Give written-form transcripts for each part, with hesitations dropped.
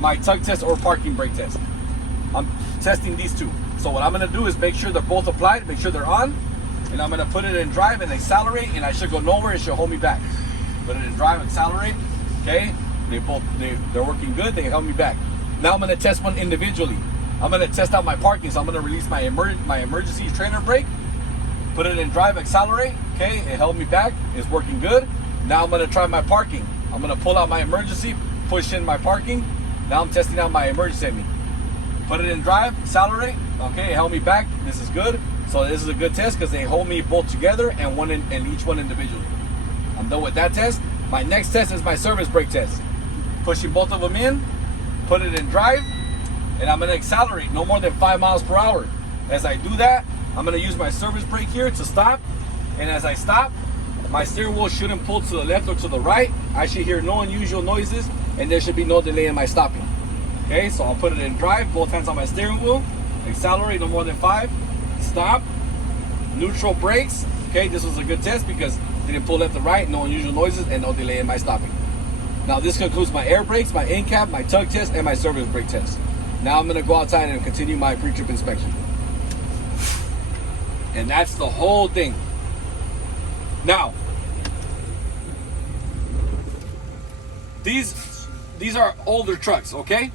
my tug test or parking brake test. I'm testing these two. So what I'm gonna do is make sure they're both applied, make sure they're on, and I'm gonna put it in drive and accelerate, and I should go nowhere. It should hold me back. Put it in drive, accelerate. Okay, they're working good. They held me back. Now I'm gonna test one individually. I'm gonna test out my parking. So I'm gonna release my emergency trailer brake. Put it in drive, accelerate. Okay, it held me back. It's working good. Now I'm gonna try my parking. I'm gonna pull out my emergency, push in my parking. Now I'm testing out my emergency setting. Put it in drive, accelerate. Okay, it held me back. This is good. So this is a good test because they hold me both together and one in each one individually. I'm done with that test. My next test is my service brake test. Pushing both of them in, put it in drive, and I'm gonna accelerate no more than 5 miles per hour. As I do that, I'm gonna use my service brake here to stop. And as I stop, my steering wheel shouldn't pull to the left or to the right. I should hear no unusual noises, and there should be no delay in my stopping. Okay, so I'll put it in drive, both hands on my steering wheel, accelerate no more than 5, stop, neutral brakes. Okay, this was a good test because it didn't pull left or right, no unusual noises, and no delay in my stopping. Now this concludes my air brakes, my in-cab, my tug test, and my service brake test. Now I'm gonna go outside and continue my pre-trip inspection. And that's the whole thing. Now, these are older trucks, okay?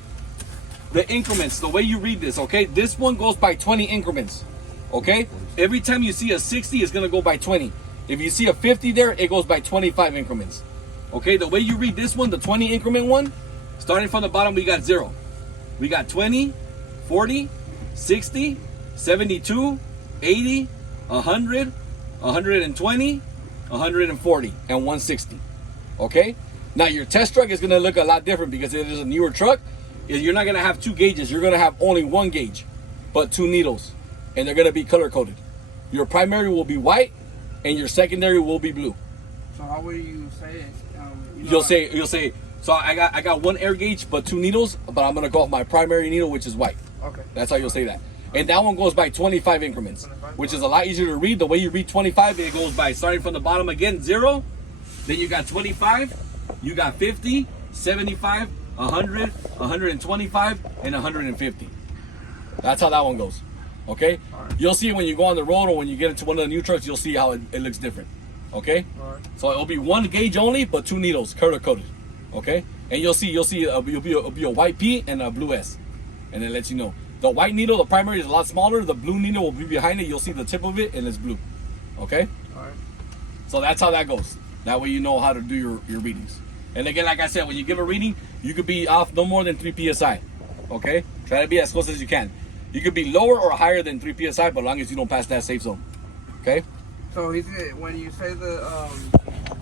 The increments, the way you read this, okay? This one goes by 20 increments, okay? Every time you see a 60, it's gonna go by 20. If you see a 50 there, it goes by 25 increments. Okay, the way you read this one, the 20 increment one, starting from the bottom, we got 0. We got 20, 40, 60, 72, 80, 100, 120, 140, and 160. Okay? Now your test truck is gonna look a lot different because it is a newer truck. You're not gonna have 2 gauges, you're gonna have only 1 gauge, but 2 needles, and they're gonna be color coded. Your primary will be white, and your secondary will be blue. So how will you say it? You'll say. So I got 1 air gauge, but 2 needles, but I'm gonna go with my primary needle, which is white. Okay. That's how you'll say that. And that one goes by 25 increments, which is a lot easier to read. The way you read 25, it goes by starting from the bottom again, 0. Then you got 25, you got 50, 75, 100, 125, and 150. That's how that one goes. Okay? Right. You'll see it when you go on the road or when you get into one of the new trucks, you'll see how it looks different. Okay? All right. So it'll be 1 gauge only, but 2 needles, color coded. Okay? And you'll see it'll be a white P and a blue S. And it lets you know. The white needle, the primary, is a lot smaller. The blue needle will be behind it. You'll see the tip of it, and it's blue. Okay? All right. So that's how that goes. That way you know how to do your readings. And again, like I said, when you give a reading, you could be off no more than 3 PSI. Okay? Try to be as close as you can. You could be lower or higher than 3 PSI, but as long as you don't pass that safe zone. Okay? So when you say the